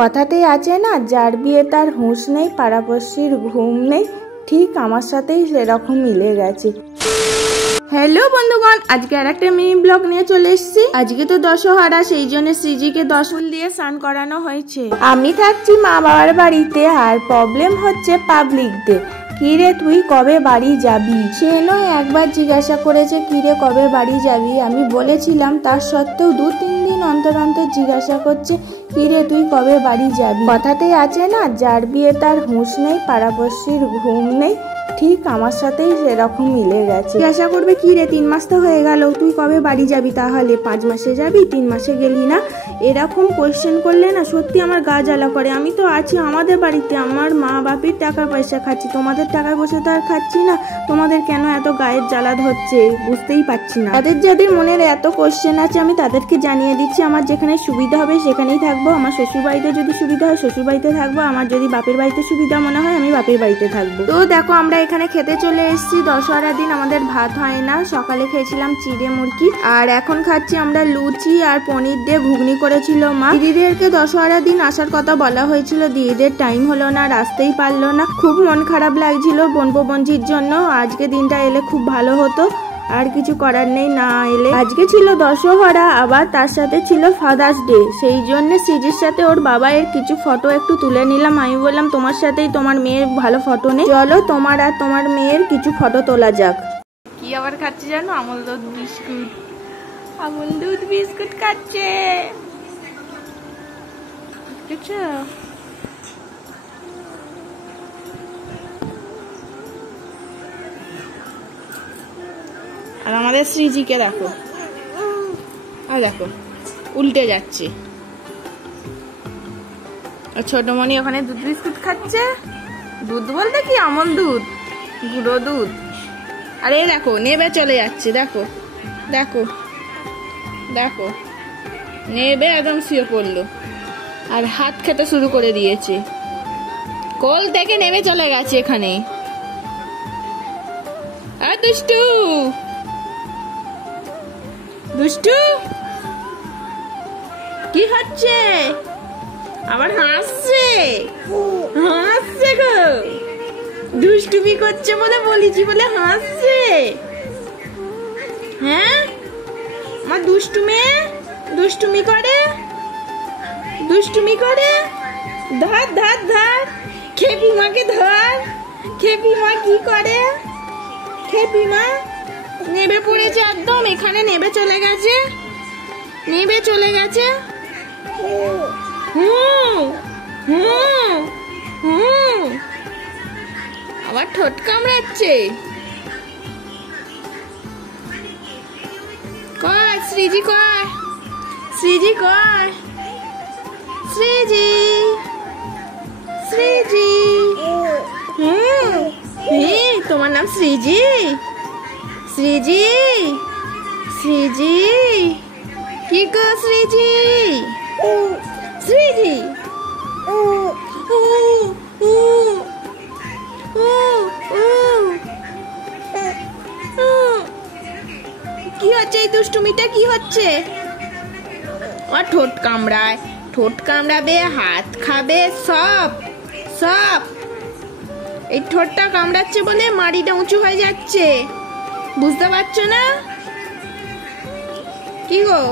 কথাতেই আছে না, যার বিয়ে তার হুঁশ নেই, পাড়াপড়শির ঘুম নেই। ঠিক আমার সাথেই সেরকম মিলে গেছে। হ্যালো বন্ধুগণ, আজকে আর একটা মিনি ব্লগ নিয়ে চলে এসেছি। আজকে তো দশহরা, সেই জন্য শ্রীজিকে 10 ফুল দিয়ে স্নান করানো হয়েছে। আমি থাকছি মা বাবার বাড়িতে, আর প্রবলেম হচ্ছে পাবলিক ডে। কিরে তুই কবে বাড়ি যাবি? সে নয় একবার জিজ্ঞাসা করেছে কিরে কবে বাড়ি যাবি। আমি বলেছিলাম, তার সত্ত্বেও 2-3 দিন অন্তর অন্তর জিজ্ঞাসা করছে কিরে তুই কবে বাড়ি যাবি। কথাতেই আছে না, যার বিয়ে তার হুঁশ নেই, পাড়াপড়শির ঘুম নেই। ঠিক আমার সাথেই সেরকম মিলে গেছে। জিজ্ঞাসা করবে কি রে 3 মাস তো হয়ে গেল, তুই কবে বাড়ি যাবি? তাহলে 5 মাসে যাবি, 3 মাসে গেলি না। এরকম কোয়েশ্চেন করলে না সত্যি আমার গা জ্বালা করে। আমি তো আছি আমাদের বাড়িতে, আমার মা বাপির টাকা পয়সা খাচ্ছি, তোমাদের টাকা পয়সা তো আর খাচ্ছি না। তোমাদের কেন এত গায়ের জ্বালা ধরছে বুঝতেই পারছি না। তাদের যাদের মনের এত কোয়েশ্চেন আছে আমি তাদেরকে জানিয়ে দিচ্ছি, আমার যেখানে সুবিধা হবে সেখানেই থাকবো। আমার শ্বশুর বাড়িতে যদি সুবিধা হয় শ্বশুর বাড়িতে থাকবো, আমার যদি বাপের বাড়িতে সুবিধা মনে হয় আমি বাপের বাড়িতে থাকবো। তো দেখো আমরা এখানে খেতে চলে এসেছি। দশহরার দিন আমাদের ভাত হয় না, সকালে খেয়েছিলাম চিড়ে মুরগি, আর এখন খাচ্ছি আমরা লুচি আর পনির দিয়ে ঘুগনি করেছিল মা। দিদিদেরকে দশহরার দিন আসার কথা বলা হয়েছিল, দিদিদের টাইম হলো না, আসতেই পারলো না। খুব মন খারাপ লাগছিল বোনজির জন্য। আজকে দিনটা এলে খুব ভালো হতো, আর কিছু করার নেই না এলে। আজকে ছিল দশহরা, আবার তার সাথে ছিল ফাদার্স ডে, সেই জন্য শ্রীজির সাথে ওর বাবা এর কিছু ফটো একটু তুলে নিলাম। আমি বললাম তোমার সাথেই তোমার মেয়ের ভালো ফটো নেই, চলো তোমার আর তোমার মেয়ের কিছু ফটো তোলা যাক। কি আবার খাচ্ছে জানো? আমল দুধ বিস্কুট। আমল দুধ বিস্কুট খাচ্ছে, দেখছো? আর আমাদের শ্রীজিকে দেখো, আর দেখো উল্টে যাচ্ছে। আর ছোটমণি ওখানে দুধ বিস্কুট খাচ্ছে। দুধ বলতে কি আমল দুধ, গুঁড়ো দুধ। আর এই দেখো নেবে চলে যাচ্ছে, দেখো দেখো দেখো নেবে একদম শুয়ে পড়লো, আর হাত খেতে শুরু করে দিয়েছে। কোল থেকে নেমে চলে গেছে এখানে। আর দুষ্টু দুষ্টু কি হচ্ছে? আবার হাসছে, হাসছে গো। দুষ্টুমি করছে বলে বলেছি বলে হাসছে। হ্যাঁ আমার দুষ্টু মেয়ে দুষ্টুমি করে, দুষ্টুমি করে। ধর ধর ধর, খেপি মাকে ধর। খেপি মা কি করে? খেপি মা নেবে পড়েছে একদম, এখানে নেবে চলে গেছে, নেবে চলে গেছে। আবার ঠোঁট কামড়াচ্ছে। কয় শ্রীজি, কয় শ্রীজি, কয় শ্রীজি, শ্রীজি। তোমার নাম শ্রীজি? শ্রীজি, শ্রীজি কি গো শ্রীজি? শ্রীজি কি হচ্ছে? এই দুষ্টুমিটা কি হচ্ছে? আর ঠোঁট কামড়ায়, ঠোঁট কামড়াবে, হাত খাবে, সব সব। এই ঠোঁটটা কামড়াচ্ছে বলে মাড়িটা উঁচু হয়ে যাচ্ছে, বুঝতে পারছো না? কি গো?